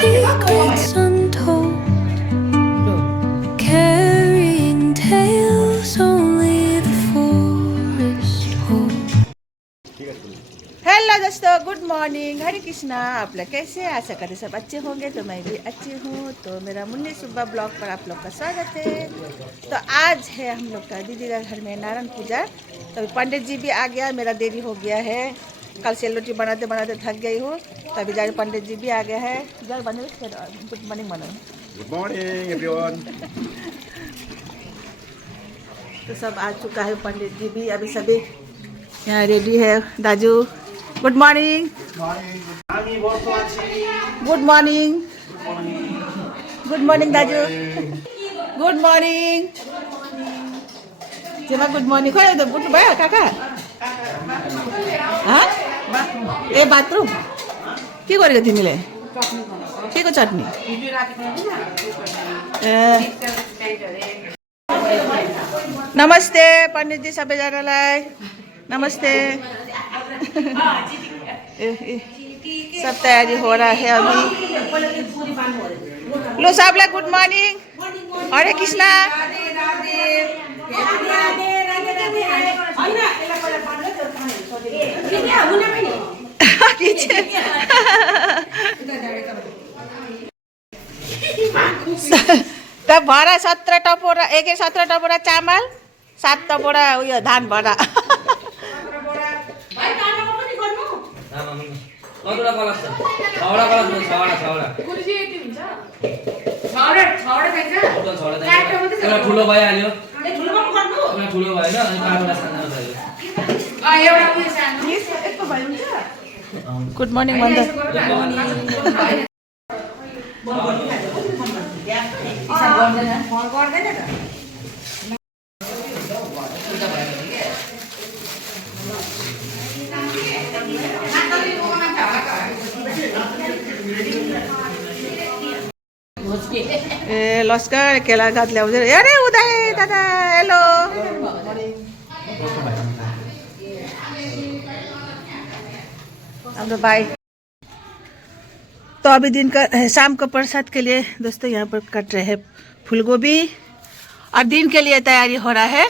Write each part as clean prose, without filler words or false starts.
secrets untold, carrying tales only the forest holds. Hello दोस्तों, good morning, हरे कृष्णा। आप लोग कैसे? आशा करते सब अच्छे होंगे। तो मैं भी अच्छी हूँ। तो मेरा मुन्नी सुब्बा ब्लॉग पर आप लोग का स्वागत है। तो आज है हम लोग का दीदी का घर में नारायण पूजा। तो पंडित जी भी आ गया, मेरा देरी हो गया है। कल से रोटी बनाते बनाते थक गई हूँ। तो अभी जाके पंडित जी भी आ गया है। जल बने गुड मॉर्निंग मनो। Good morning everyone. तो सब आ चुका है, पंडित जी भी अभी सभी यहाँ रेडी है। दाजू good morning. Good morning. Good morning दाजू। गुड मॉर्निंग जेमा। गुड मॉर्निंग खोइ त बुट्नु भयो काका? ए बाथरुम के गरेको तिमीले? के को चटनी? नमस्ते पंडित जी सबैजनालाई, नमस्ते। सब तैयारी हो रहा है अभी। लो सबलाई गुड मॉर्निंग, हरे कृष्णा। तब भरा 17 टपोरा, 17 टपोरा चामल, 7 टपोरा उयो धान भरा। ठुलो भइहाल्यो। गुड मॉर्निंग मन्दा। ए लस्कर केला घात ल्याउँदै। अरे उदय दादा हेलो। हाम्रो भाइ। तो अभी दिन का शाम का प्रसाद के लिए दोस्तों यहाँ पर कट रहे हैं फूलगोभी और दिन के लिए तैयारी हो रहा है।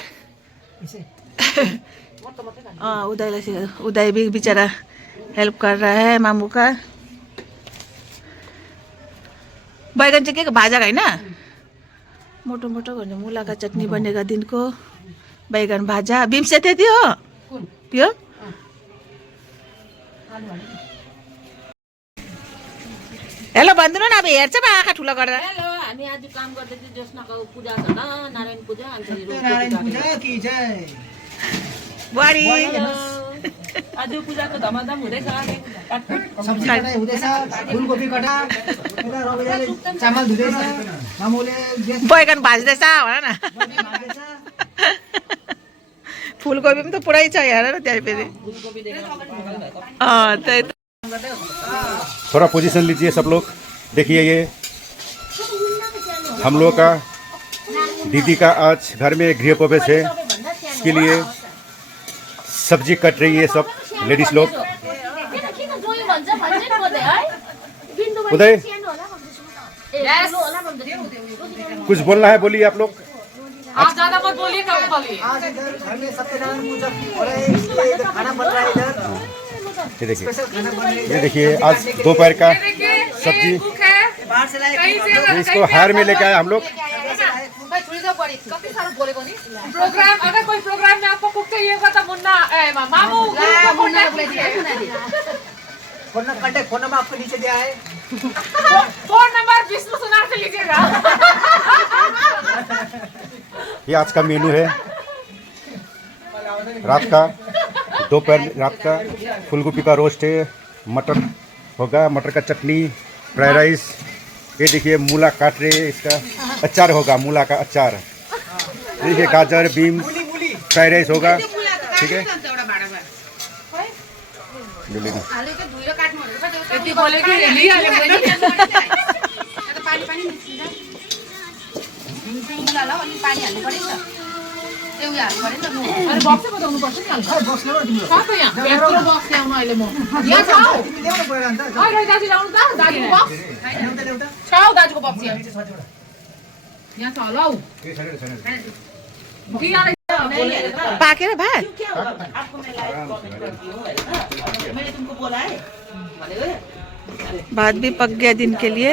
उदय भी बेचारा हेल्प कर रहा है मामू का। बैगन चाहिँ के भाजा होइन, मोटो मोटो गर्ने मुला का चटनी बनेगा दिन को। बैगन भाजा बिम्से थियो त्यो। हेलो भन्दिनु न, अब हेर्छ म आँखा ठुलो गरेर। हेलो, हामी आज काम गर्दै थियौँ। जोस्नाको पूजा छ न, नारायण पूजा। बुहारी आज पूजाको धमाधम हुँदैछ। फुलकोपी कटा, चामल धुँदैछ, मामुले बैगन भाज्दैछ भन न। फुलकोपी पनि त पुरै छ हेर न त्यहाँ फेरि। त्यही त। थोड़ा पोजीशन लीजिए सब लोग। देखिए ये हम लोग का दीदी का आज घर में गृह प्रवेश है। इसके लिए सब्जी कट रही है सब लेडीज लोग। उदय कुछ बोलना है, बोलिए आप लोग। आप ज्यादा मत बोलिए, कम बोलिए। आज इधर घर में सत्यनारायण पूजा हो रहा है, इसलिए इधर खाना बन रहा है। इधर ये देखिए, स्पेशल खाना बन रहा है। ये देखिए आज दोपहर का सब्जी। इसको हार में लेके आए हम लोग। प्रोग्राम, अगर कोई प्रोग्राम में आपको कुक चाहिएगा तो मुन्ना मामू फोन नंबर आपको नीचे दिया है। फोन नंबर विष्णु सुनार से लीजिएगा। ये आज का मेनू है। रात का फूलगोभी का रोस्ट है, मटर होगा, मटर का चटनी, फ्राइड राइस। ये देखिए मूला काट रहे, इसका अचार होगा, मूला का अचार। देखिए गाजर बीम फ्राइड राइस होगा। ठीक है, अरे बक्सै बजाउनु पर्छ नि अन्त खै बक्स ल्याऊ न तिम्रो कहाँ छ यहाँ यत्रो बक्स ल्याउनु अहिले म यहाँ छ हौ तिमी ल्याऊ न गएर अन्त अहिले दाजु ल्याउनु त दाजुको बक्स ल्याउटा छ हौ दाजुको बक्स यहाँ यहाँ छ होला हौ कि यहाँ पाकेर भात भात भी पक गया दिन के लिए।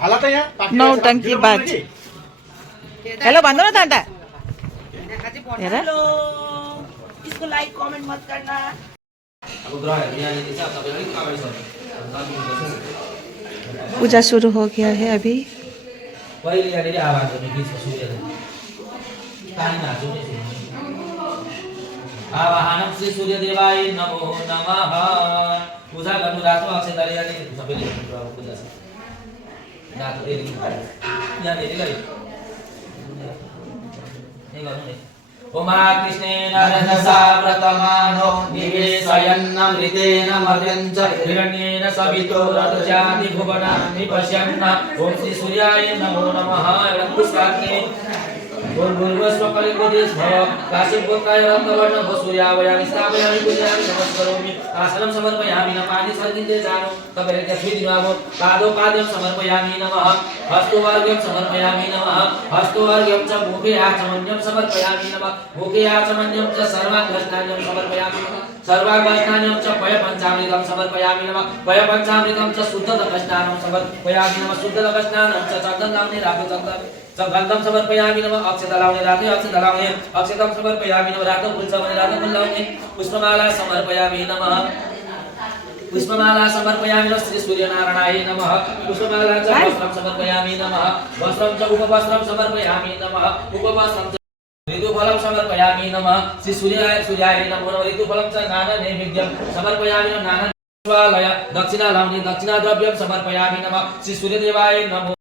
हालत है यहाँ नौटंकी बात। हेलो भन्नु न त अन्त हेर इसको लाइक कमेंट मत करना। अब ग्रहहरू यहाँनिर छ तपाईँ अलिक अगाडि सर्नु पूजा शुरू हो गया है अभी। पहिले यहाँनिर आवाज गर्नु गीत सूर्यले पानी नाच्नु नि आवाहनम श्री सूर्यदेवाय नमो नमः। पूजा गर्नु रातो अक्षताले यहाँनिर सबैले गर्नु पूजा छ रातो देरी यहाँनिर ल यही गर्नु नि उमा कृष्णेन रजसा व्रतमानो निवेशयन्नमृतेन मर्यञ्च हिरण्येन सवितो रतजाति भुवनानि पश्यन्न। ओम श्री सूर्याय नमो नमः। एवं पुष्पाग्नि ओम भूर्भुवस्वकलिकोदेश भव काशीभूताय रक्तवर्ण भो सूर्यावयामि स्थापयामि पूजयामि नमस्करोमि। आसनं समर्पयामि न पानी छर्किँदै जानु तपाईले त्यहाँ छुइदिनु अब पादो पाद्यं समर्पयामि नमः। हस्तोर्घ्यं समर्पयामि नमः। हस्तोर्घ्यं च मुखे आचमन्यं समर्पयामि नमः। मुखे आचमन्यं च सर्वाङ्गस्नानं समर्पयामि नमः। सर्वाङ्गस्नानं च पयपञ्चामृतं समर्पयामि नमः। पयपञ्चामृतं च शुद्धदकस्नानं समर्पयामि नमः। शुद्धदकस्नानं च चन्दन लाउने रातो चन्दन गन्धम समर्पयामि नमः। अक्षता लाउने रातो अक्षता लाउने अक्षतम समर्पयामि नमः। रातो फुल छ भने रातो फुल लाउने पुष्पमाला समर्पयामि नमः। पुष्पमाला समर्पयामि नमः। श्री सूर्यनारायणाय नमः। पुष्पमाला च वस्त्रं समर्पयामि नमः। वस्त्रं च उपवस्त्रं समर्पयामि नमः। उपवस्त्रं च ऋतुफलं समर्पयामि नमः। श्री सूर्याय नमो नमः। ऋतुफलं च नाना नैवेद्यं समर्पयामि नमः। नाना स्वालय दक्षिणा लाउने दक्षिणा द्रव्यं समर्पयामि नमः। श्री सूर्यदेवाय नमो।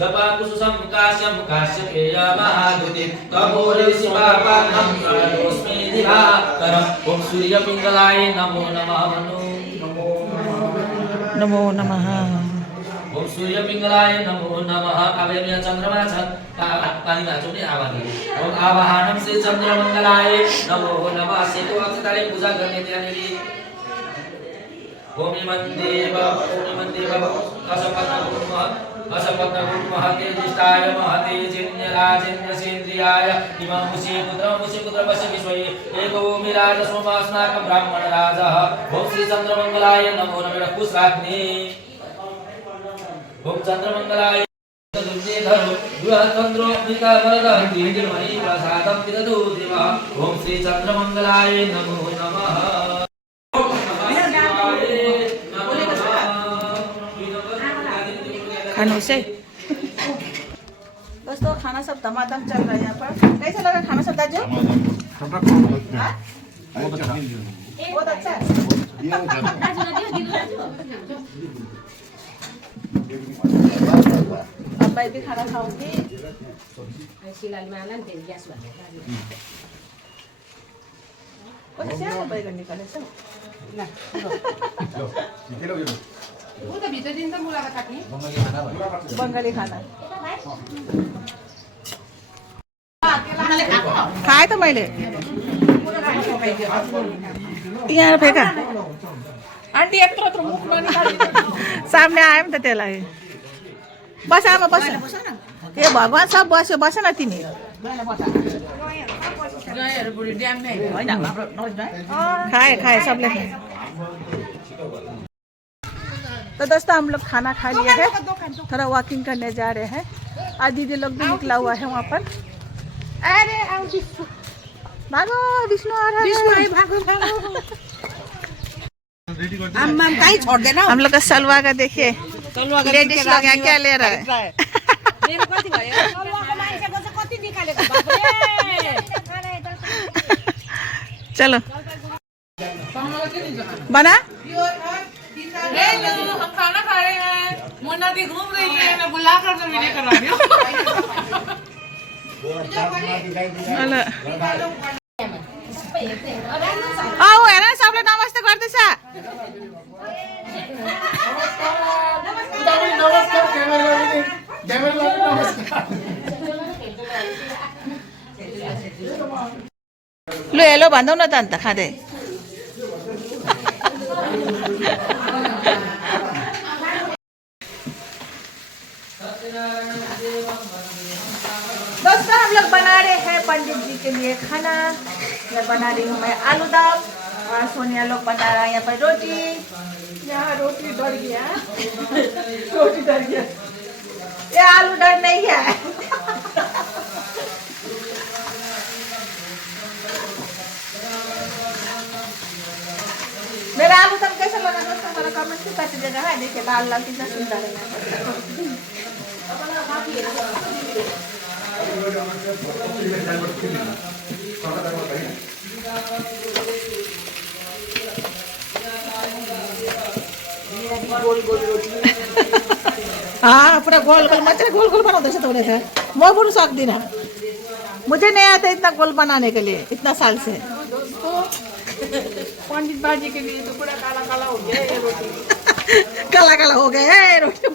जपाकुसुसं काश्यं काश्यपेय महादुति तपोरे शिवापानं प्रणतोऽस्मि दिवाकरम्। ओम सूर्यपिङ्गलाय नमो नमः। नमो नमः। ओम सूर्यपिङ्गलाय नमो नमः। अब यहाँ चन्द्रमा छ पानी नाचौँ नि आवाज। ओम आवाहनम श्री चन्द्रमङ्गलाय नमो नमः। सेतो अक्षताले पूजा गर्ने त्यहाँनिर ओम देव असपत्न महते ज्येष्ठाय महते जिन्यराजेन्द्रसेन्द्रियाय इमं मुषिपुत्र वस्य विश्वे एको विराज सोमास्माकं ब्राह्मण राजः। ओम श्री चन्द्रमङ्गलाय नमो नमः। पुष्पाग्नि ओम चन्द्रमङ्गलाय चन्द्रो प्रसादं विदधु देवः। ओम श्री चन्द्रमङ्गलाय नमो नमः। खानु से दोस्तों खाना सब धमाधम चल रहा है यहाँ पर। कैसा लगा खाना सब दाजू? बहुत अच्छा है। अब मैं भी खाना खाऊंगी। बैगन निकाले सब उ त भित्र दिन्छ मुलाको चटनी बंगाली खाना खाए तो मैले यहाँ फेंका आन्टी यत्रो यत्रो मुखमा निकाल्नु सामने आयो नि त त्यसलाई बस आमा बस ए भगवान सब बस्यो बस न तिमी गएर बुढी ड्याम नै हैन खाए खाए सबले खाए। तो दोस्तों हम लोग खाना खा लिए हैं, थोड़ा वॉकिंग करने जा रहे हैं। आज दीदी लोग भी निकला हुआ है वहाँ पर। अरे भागो विष्णु आ रहा है। भागो भागो हम लोग का सलवा का देखिए लेडीज लोग यहाँ क्या ले रहा है। चलो बना हम खाना खा रहे हैं, मुन्ना दी घूम रही है, मैं बुला कर तो वीडियो करा रही हूँ। गर्दैछ? लु हेलो भन्दौ न त अन्त खाँदै। दोस्तों हम लोग बना रहे हैं पंडित जी के लिए खाना। मैं बना रही हूँ मैं आलू दम और सोनिया लोग बना रहा है यहाँ पर रोटी। यहाँ रोटी डर गया। रोटी डर गया, ये आलू डर नहीं है। मेरा आलू दम कैसा लगा दोस्तों मेरा कमेंट भी कर दीजिएगा। है देखिए लाल लाल कितना सुंदर है। हाँ पूरा गोल गोल मजा गोल गोल बनाउँदैछ त उनीहरू। म पनि सक्दिनँ, मुझे नहीं आता इतना गोल बनाने के लिए इतना साल से। पंडित बाजी के लिए तो पूरा काला काला हो गया ये रोटी। काला काला हो गया है रोटी।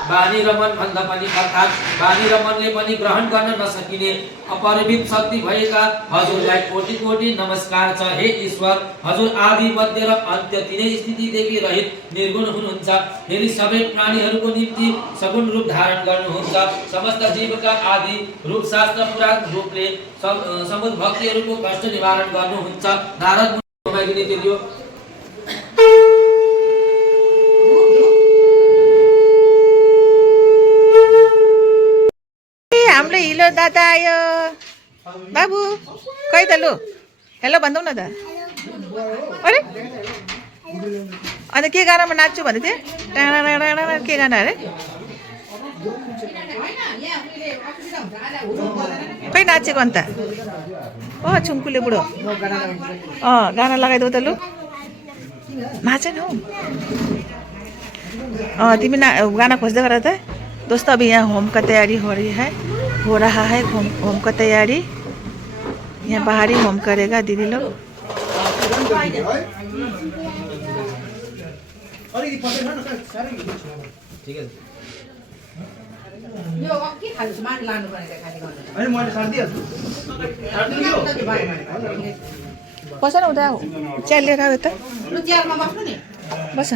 बानी रमन भन्दा पनि अर्थात् बानी रमनले पनि ग्रहण गर्न नसकिने अपरिमित शक्ति भएका हजुरलाई कोटि कोटि नमस्कार छ। हे ईश्वर, हजुर आदि मध्य र अन्त्य तिनै स्थितिदेखि रहित निर्गुण हुनुहुन्छ। फेरि सबै प्राणीहरूको निम्ति सगुण रूप धारण गर्नुहुन्छ। समस्त जीवका आदि रूप शास्त्र पुराण रूपले समुद भक्तिहरूको कष्ट निवारण गर्नुहुन्छ। नारद मुनिले दियो। हाम्रो हिलो दादा आयो। बाबु खै त लु हेलो भन्दौ न त। अरे अन्त के गानामा नाच्छु भन्दै थिएँ? के गाना अरे? खै नाचेको अन्त? छुङ्कुले बुढो। गाना लगाइदेऊ त लु। नाच न हौ। तिमी गाना खोज्दै गर त। दोस्तों अभी यहाँ होम का तैयारी हो रहा है होम का तैयारी। यहाँ बाहरी होम करेगा दीदी लोग। बस न उता चिया लिएर आऊ त। बस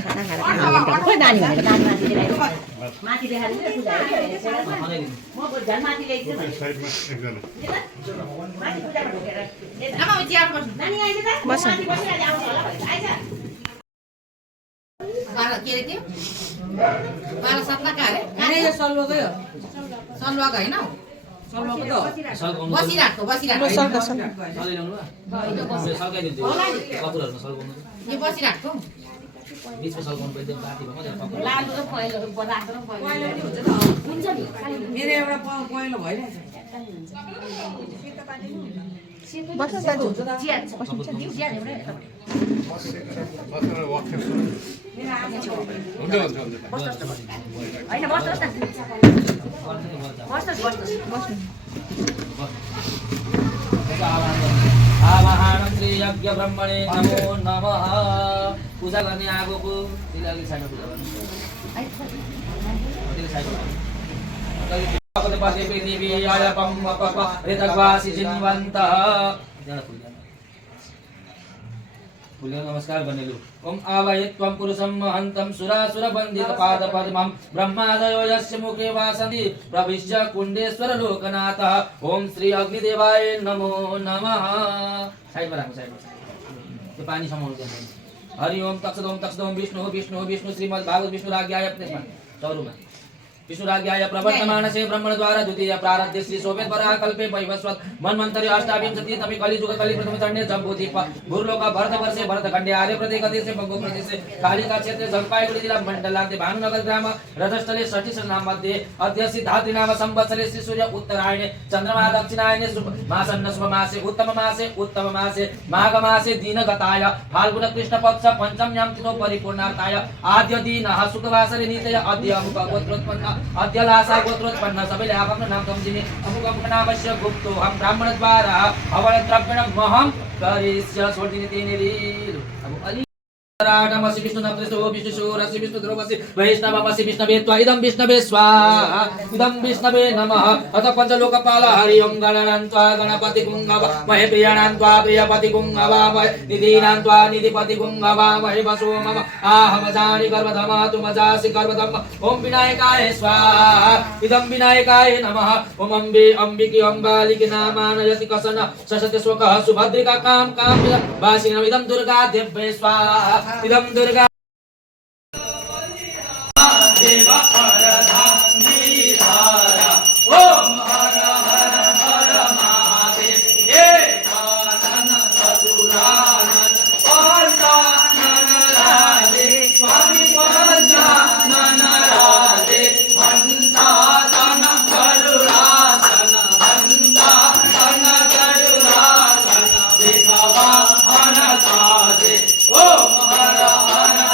आवाहनं श्री यज्ञ ब्रह्मणे नमो नमः। पूजा गर्ने आगोको तिलले साइडमा पूजा गर्नु। तिलले साइडमा कति पासे पृथ्वी आयपम अपप ऋतग्वासी जिन्वन्तः। फुल्यो नमस्कार गर्ने लु। ओम आवायत्वं पुरुषं महन्तं सुरासुर बन्दित पाद पद्मं ब्रह्मादयो यस्य मुखे वासन्ति प्रविश्य कुण्डेश्वर लोकनाथः। ओम श्री अग्निदेवाय नमो नमः। साइडमा राख्नु साइडमा। त्यो पानी समाउनु पर्छ। हरि ओम तत्सदोम विष्णु विष्णु विष्णु श्रीमद् भागवत विष्णु राज्ञाय त्यसमा चौरुमा विष्णु राज्ञाय प्रवर्तमानसे ब्रह्मण द्वारा द्वितीय प्रारब्धे श्री सोमेत वराह कल्पे वैवस्वत मन्वन्तरे अष्टाविंशति तमे कलिजुग कलि प्रथम चरणे जम्बूदीप भूलोक भरत वर्षे भरत खण्डे आर्य प्रदेश देशे बंगो प्रदेशे कालिका क्षेत्रे जलपाईगुड़ी जिला मण्डलान्ते भानुनगर ग्राम रजस्थले षष्ठी नाम मध्ये अद्य सिद्धार्थी नाम संवत्सरे श्री सूर्य उत्तरायणे चंद्रमा दक्षिणायने मासन्न शुभ मासे उत्तम मासे माघ मासे दीनगताय फाल्गुन कृष्ण पक्ष पंचम्यां तिथौ परिपूर्णार्थाय आद्य दीनः शुक्रवासरे नीतय अद्य मुख गोत्रोत्पन्न अध्यलासा गोत्रोत्पन्न सबैले आफ्नो नाम सम्झिने अमुक अमुक नामस्य गुप्तो हम ब्राह्मणद्वारा हवन द्रव्यण महम करिष्य छोडिदिने त्यहीँनेरि अब अलि रामसि विष्णु नमस्ते विष्णु रसि विष्णु द्रवसि वैष्णवमसि विष्णवे त्वा इदं विष्णवे स्वाहा इदं विष्णवे नमः अथ पञ्चलोकपाल हरि ओं गणानां त्वा गणपति गुंगव महे प्रियाणां त्वा प्रियपति गुंगव महे निधीनां त्वा निधिपति गुंगव महे वसो मम आहमजानि गर्भधम तुमजासि गर्भधम ओं विनायकाय स्वाहा इदं विनायकाय नमः ओं अम्बे अम्बिके अम्बालिके नामानयति कसन ससते स्वकः सुभद्रिका काम काम वासिनम् इदं दुर्गा देव्ये स्वाहा इदं दुर्गा देव परधाम्नि धारा ओम हर हर हर महादेव एकानन चतुरानन पंचानन राधे स्वामी पंचानन राधे हंसासन गरुडासन हंसासन गरुडासन दिखवा हन साधे ओम हर हर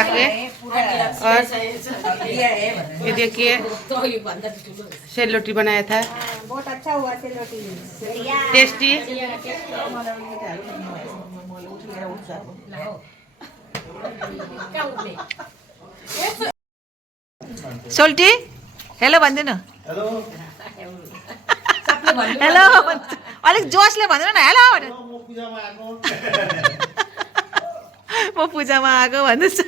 आके और ये देखिए सेलरोटी बनाया था, बहुत अच्छा हुआ सेलरोटी। टेस्टी। सोल्टी हेलो भन्दिनु। हेलो अलिक जोसले भन्दिनु न हेलो भनेर। म पूजामा आएको भन्दैछ।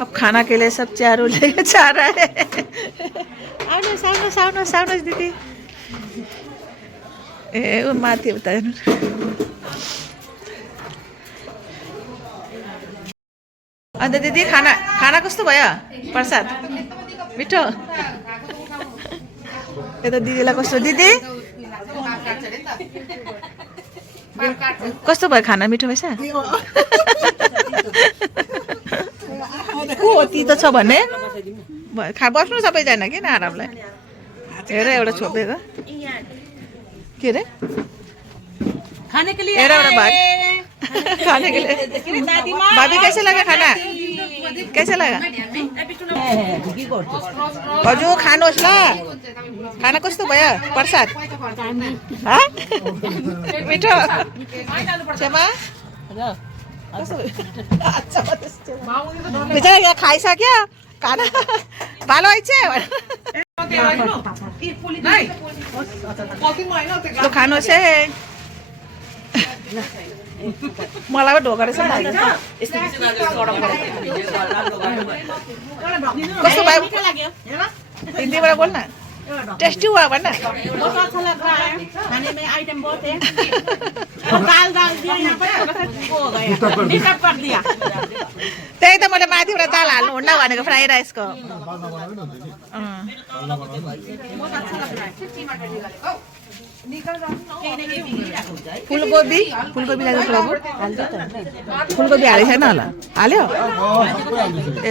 अब खाना के लिए सब चारों लेके जा रहा है। आउनुहोस् आउनुहोस् आउनुहोस् आउनुहोस् दिदी। ए ऊ माथि उता हेर्नु। अन्त दिदी खाना खाना कस्तो भयो प्रसाद? मिठो? यता दिदीलाई कस्तो? दिदी कस्तो भयो खाना? मिठो भएछ? को तितो छ भन्ने? बस्नु सबैजना किन आरामलाई। हेर एउटा छोपेको के अरे खाने के लिए हेर एउटा भाग खाने के लिए। भाभी कैसे लगा खाना? कैसे लगा? हजुर खानुहोस् ल। खाना कस्तो भयो प्रसाद? मिठो? क्षमा बेचारा यहाँ खाइसक्यो खाना भालो आइছে तो खानुहोस् है। मलाई पो ढोका रहेछ। कस्तो भयो? हिन्दीबाट बोल न। टेस्टी हुआ भन्न। बहुत अच्छा लग रहा है, खाने में आइटम बहुत है। और दाल डाल दिया यहाँ पे, हो गया, डिस्टर्ब कर दिया। त्यही त मैले माथिबाट दाल हाल्नु हुन्न भनेको फ्राई राइसको। फुलकोपी फुलकोपी फुलकोपी हालेको छैन होला? हाल्यो? ए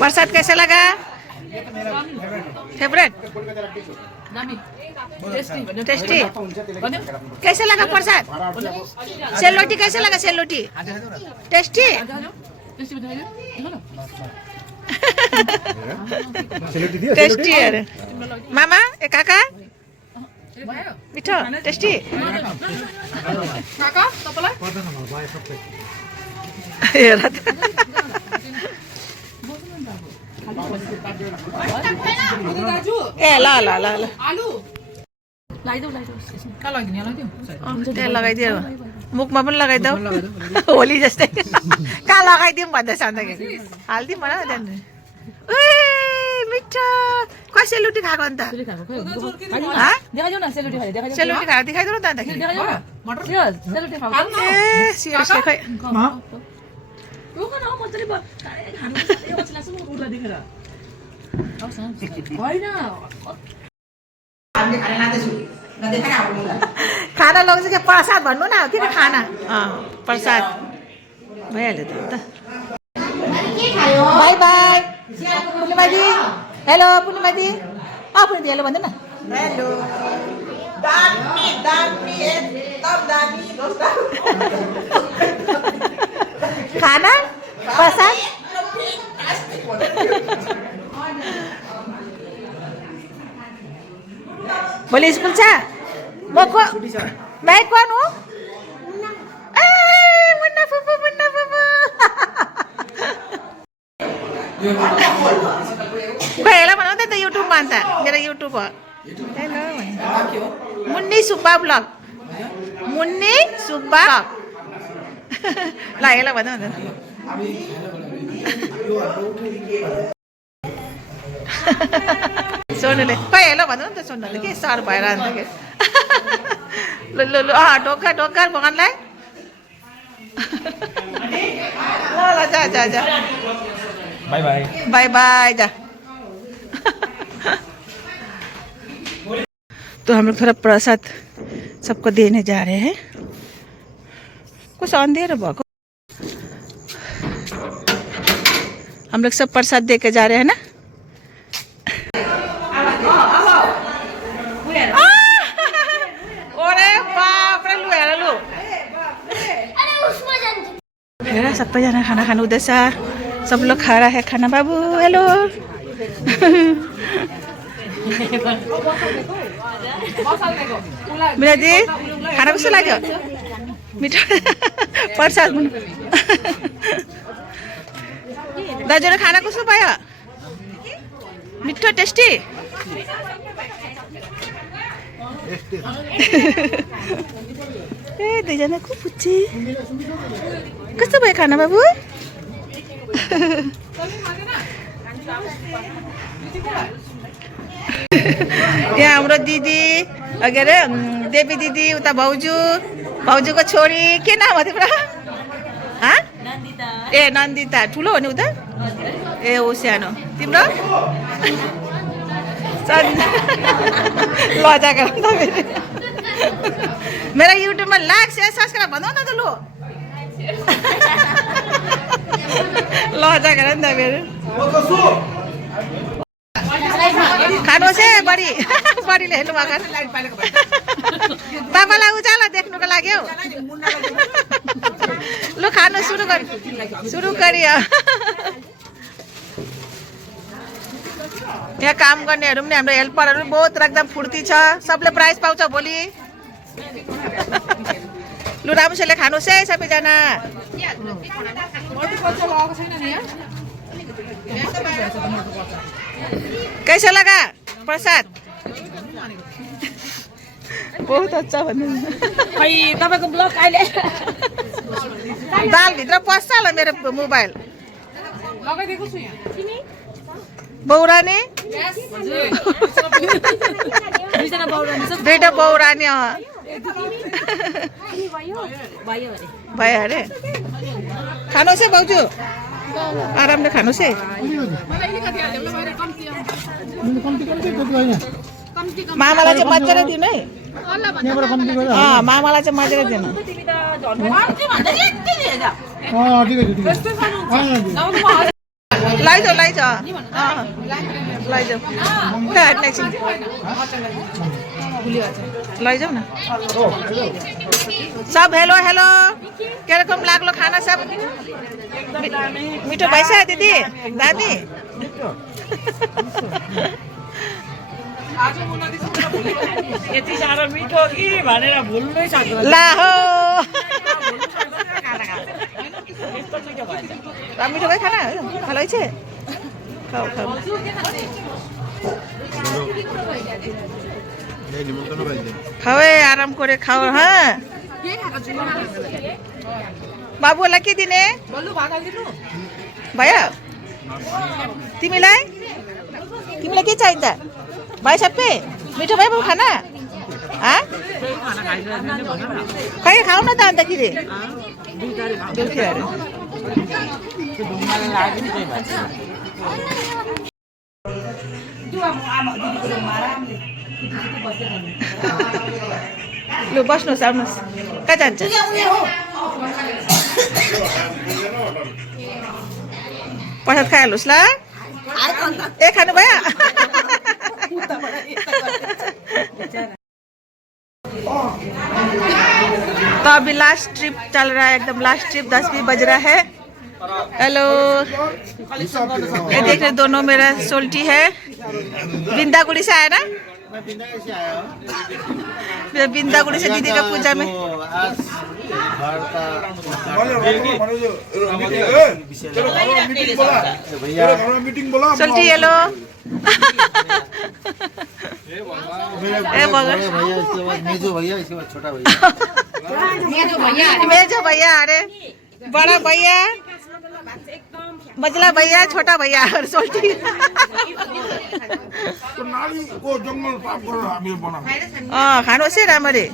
प्रसाद कैसे लगा? फेवरेट? टेस्टी? कैसे लगा प्रसाद? सेलरोटी कैसे लगा? सेलरोटी टेस्टी? टेस्टी अरे मामा ए काका मिठो टेस्टी? हेर त ए ल ल ल ल तेल लगाइदियो मुखमा पनि लगाइदेऊ होली जस्तै। कहाँ लगाइदिउँ भन्दैछ अन्तखेरि हालिदिउँ भन न त्यहाँनिर। ए मिठो कहाँ सेलरोटी खाएको अन्त? सेलरोटी खाएर देखाइदेऊ न त अन्तखेरि। ए सिरियसली खै खाना लगाउँछ कि प्रसाद भन्नु न। किन खाना? प्रसाद भइहाल्यो त अन्त। By by Purnima the. Hello Purnima the. Purnima the hello भन्दैन। हेलो खाना प्रसाद भोलि स्कुल छ? मैं कौन हूँ? मुन्ना फुफू मुन्ना फुफू। हेलो भनौँ त युट्युबमा अन्त मेरो युट्युब हो। Hello Munni Subba blog. Munni Subba blog. ल हेलो भनौँ न। सोनुले खै हेलो भन्नु नि त। सोनुले के सर भएर अन्तखेरि लु लु लु ढोका ढोका भगवान्लाई। ल ल जा जा जा बाय बाय बाय बाय जा। तो हम लोग थोड़ा प्रसाद सबको देने जा रहे हैं। कुछ अंधेरा भएको हम लोग सब प्रसाद दे के जा रहे हैं ना। सबैजना खाना खानु हुँदैछ सब लोग खा रहा है खाना बाबू हेलो मिराजी खाना कस्तो लाग्यो मिठो प्रसाद दाजुले खाना कस्तो पायो मिठो टेस्टी ए दुईजनाको पुच्ची कस्तो भयो खाना बाबु यहाँ हाम्रो दिदी के अरे देवी दिदी उता भाउजूको छोरी के नाम हो तिम्रो ए नन्दिता ठुलो हो नि उता ए ऊ सानो तिम्रो लजा गराउँदा मेरो युट्युबमा लाइक शेयर सब्सक्राइब भन्नु न त लु लजा गराउ नि त मेरो खानुहोस् है बडीले हेर्नु भएको तपाईँलाई उज्यालो देख्नुको लागि हौ लु खानु सुरु गरियो यहाँ काम गर्नेहरू पनि हाम्रो हेल्परहरू बहुत एकदम फुर्ती छ सबले प्राइज पाउँछ भोलि लु राम्रोसँगले खानुहोस् है सबैजना कैसा लगा प्रसाद बहुत अच्छा भन्नु खै तपाईको ब्लग अहिले दालभित्र पस्छ होला मेरो मोबाइल लगाइदिएको छु यहाँ बौरानी दुईटा बौरानी भयो अरे खानुहोस् है भाउजू आरामले खानुहोस् है मामालाई चाहिँ मजाले दिनु है मामालाई चाहिँ मजाले दिनु लैजाऊ लैजाऊ न सब हेलो हेलो किरकम लाग्लो खाना सब मिठो भइसक्यो दिदी दामी यति साह्रो मिठो कि भनेर भुल्नै सक्दैन ला हो मिठो भयो खाना खालै छ खाऊ खाऊ आराम करे खाऊ हाँ बाबुलाई के दिने भयो तिमीलाई के चाहिन्छ भाइ सबै मिठो भयो बाबु खाना खै खाऊ न त अन्तखेरि लु बस्नुहोस् आउनुहोस् कहाँ जान्छ प्रसाद खाइहाल्नुहोस् ल ए खानु भयो तो अभी लास्ट ट्रिप चल रहा है एकदम लास्ट ट्रिप 10 बज रहा है हेलो ये देख रहे दोनों मेरा सोल्टी है बिंदागुड़ी से आया ना बिंदागुड़ी से दीदी का पूजा में सोल्टी हेलो मेजो भैया इसके बाद छोटा भैया मेजो भैया अरे बड़ा भैया मजला भैया छोटा भैया और सोल्टी खानुहोस् है राम्ररी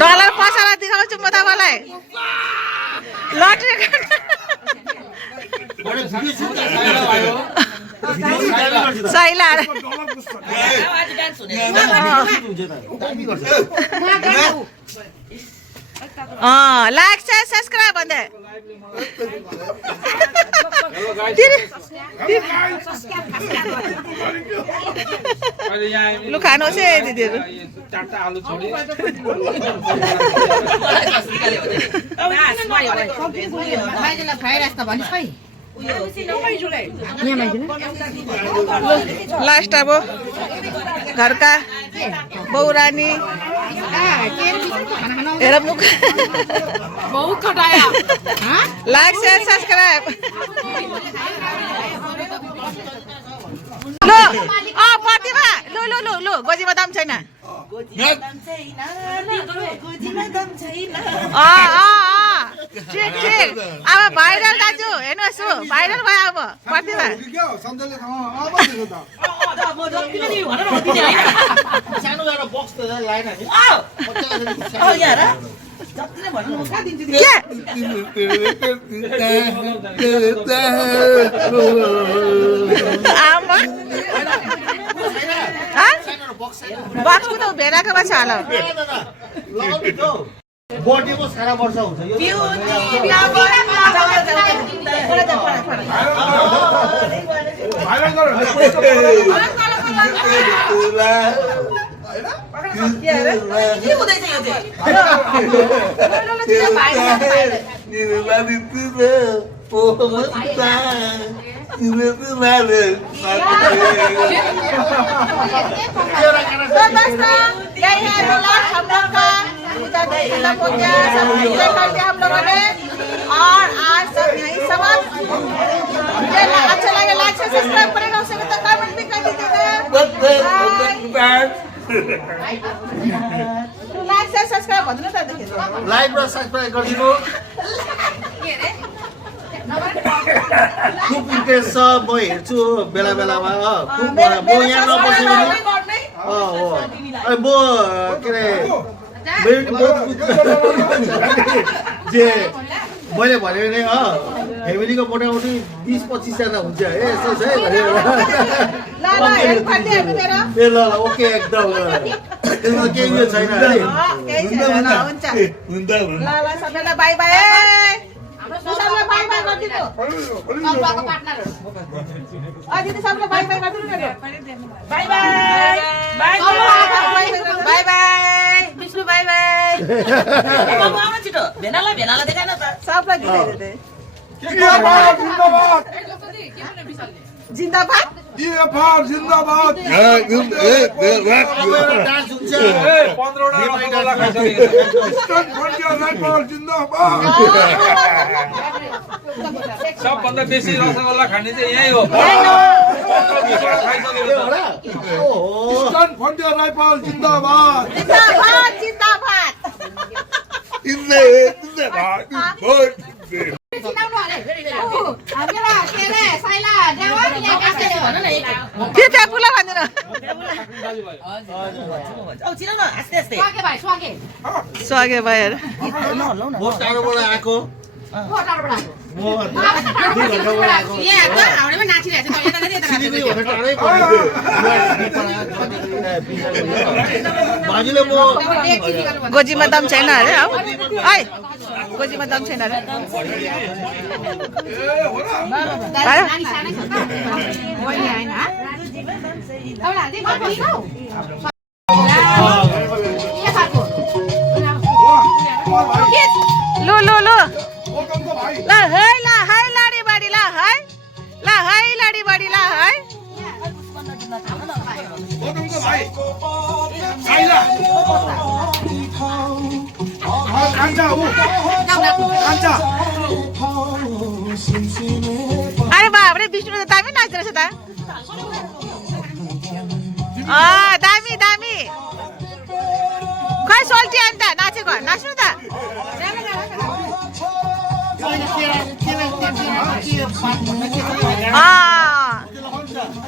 डलर पसला देखाउँछु म तपाईँलाई लटरी साइला लाइक शेयर सब्सक्राइब भन्दै अहिले यहाँ आयो लु खानुहोस् है दिदीहरू चारवटा आलु छोडे फ्राई राइस त भनिस् खै लास्ट अब घरका बौरानी हेर मुख बहुत खटाया लाइक शेयर सब्सक्राइब लो प्रतिभा लो लो लो लो गोजीमा दाम छैन ठिक ठिक अब भाइरल दाजु हेर्नुहोस् भाइरल भयो अब प्रतिभा सानो एउटा बक्स त लाएन नि आमा बक्सको त भेडाको छ होला बर्थडेको सारा वर्ष हुन्छ यो हम लोगों ने और आज सब यही समाप्त मुझे अच्छा लगे लाइक से सब्सक्राइब करेगा उसे तो कमेंट भी कर दीजिएगा लाइक से सब्सक्राइब भन्नु त देखिए लाइक र सब्स्क्राइब गरिदिनु खुब इन्ट्रेस्ट छ म हेर्छु बेला बेलामा खुब म यहाँ नबसे पनि म के अरे जे मैले भने नि फ्यामिलीको मोटामोटी 20-25 जना हुन्छ है यसो है ए ल ओके एकदम त्यसमा केही उयो छैन है हुन्छ ल सबैलाई बाइ बाइ सबैलाई बाइ बाइ गरिदिनु दिदी सबैलाई बाइ बाइ गरिदिनु bye bye bye bye bye Vishnu bye bye छिटो भेनाला देखाएन त सबलाई दिँदै जिन्दाबाद जिंदाबाद डान्स हुन्छ 15वटा रसगोल्ला खाइसकेको सबभन्दा बेसी रसगोल्ला खाने चाहिँ यही हो 15-20वटा खाइसकेको जिन्दाबाद जिन्दाबाद पुला भन्दैन स्वागे भाइ म टाढोबाट आएको गोजीमा दम छैन अरे है गोजीमा दम छैन अरे लो लो लो ल है लाडी बाडी ल है लाडी बाडी ल है अरे बाबरे विष्णु त दामी नाच्दो रहेछ त दामी दामी खै सोल्टी अन्त नाचेको नाच्नु त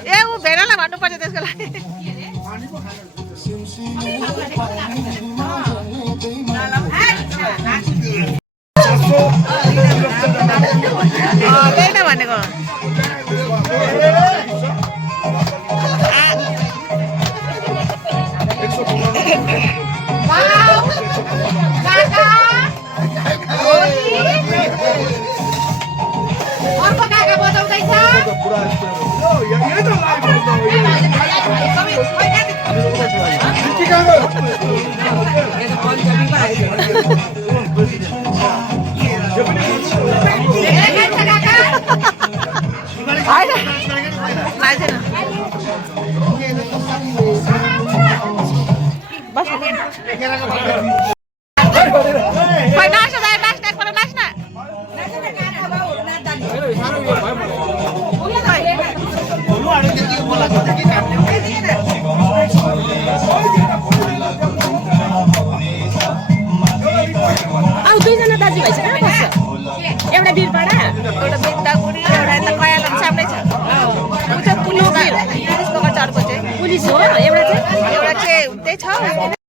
ए ऊ भेडालाई भन्नुपर्छ त्यसको लागि त्यही त भनेको अर्को काका बजाउँदैछ दुईजना दाजुभाइ चाहिँ कहाँ बस्छ एउटा वीरपाडा एउटा बेन्दागुडी एउटा यता कयालम सामनै छ ऊ चाहिँ पुलिस त्यसको अर्को चाहिँ पुलिस हो एउटा चाहिँ एउटा चाहिँ त्यही छ